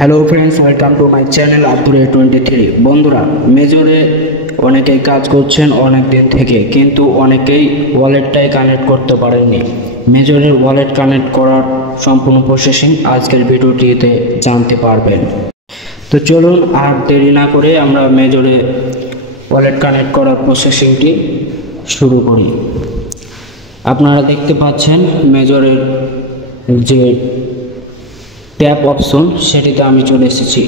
Hello friends, welcome to my channel আব্দুর23। বন্ধুরা, মেজরে অনেকেই কাজ করছেন অনেক দিন থেকে, কিন্তু অনেকেই ওয়ালেটটাই কানেক্ট করতে পারেননি। মেজরের ওয়ালেট কানেক্ট করার সম্পূর্ণ প্রসেসিং আজকের ভিডিওটিতে জানতে পারবেন। তো চলুন আর দেরি না করে আমরা মেজরে ওয়ালেট কানেক্ট করার প্রসেসিংটি শুরু করি। আপনারা দেখতে পাচ্ছেন মেজরের যে ট্যাপ অপশন সেটিতে আমি চলে এসেছি।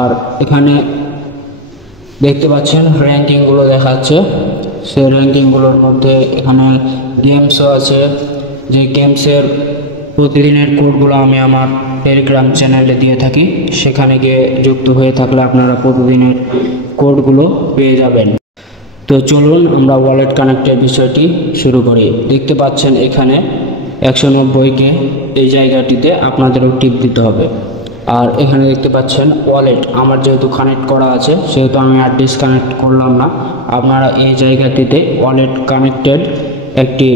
আর এখানে দেখতে পাচ্ছেন র্যাঙ্কিংগুলো দেখাচ্ছে। সেই র্যাঙ্কিংগুলোর মধ্যে এখানে গেমসও আছে। যে গেমসের প্রতিদিনের কোডগুলো আমি আমার টেলিগ্রাম চ্যানেলে দিয়ে থাকি, সেখানে গিয়ে যুক্ত হয়ে থাকলে আপনারা প্রতিদিনের কোডগুলো পেয়ে যাবেন। তো চলুন আমরা ওয়ালেট কানেক্টের বিষয়টি শুরু করি। দেখতে পাচ্ছেন এখানে 190কে এই জায়গাটিতে আপনাদেরও টিপ দিতে হবে। আর এখানে দেখতে পাচ্ছেন ওয়ালেট আমার যেহেতু কানেক্ট করা আছে, সেহেতু আমি আর ডিসকানেক্ট করলাম না। আপনারা এই জায়গাটিতে ওয়ালেট কানেক্টেড একটি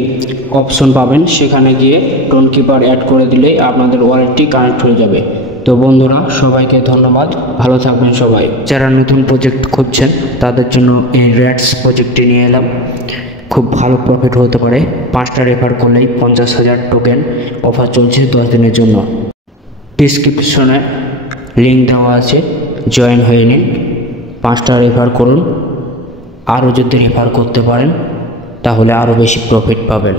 অপশন পাবেন, সেখানে গিয়ে টোন কিপার অ্যাড করে দিলেই আপনাদের ওয়ালেটটি কানেক্ট হয়ে যাবে। তো বন্ধুরা, সবাইকে ধন্যবাদ, ভালো থাকবেন সবাই। যারা নতুন প্রজেক্ট খুঁজছেন তাদের জন্য এই র্যাটস প্রজেক্টটি নিয়ে এলাম। খুব ভালো প্রফিট হতে পারে। 5টা রেফার করলেই 50,000 টোকেন অফার চলছে 10 দিনের জন্য। ডিসক্রিপশনে লিঙ্ক দেওয়া আছে, জয়েন হয়ে নিন। 5টা রেফার করুন। আরও যদি রেফার করতে পারেন তাহলে আরও বেশি প্রফিট পাবেন।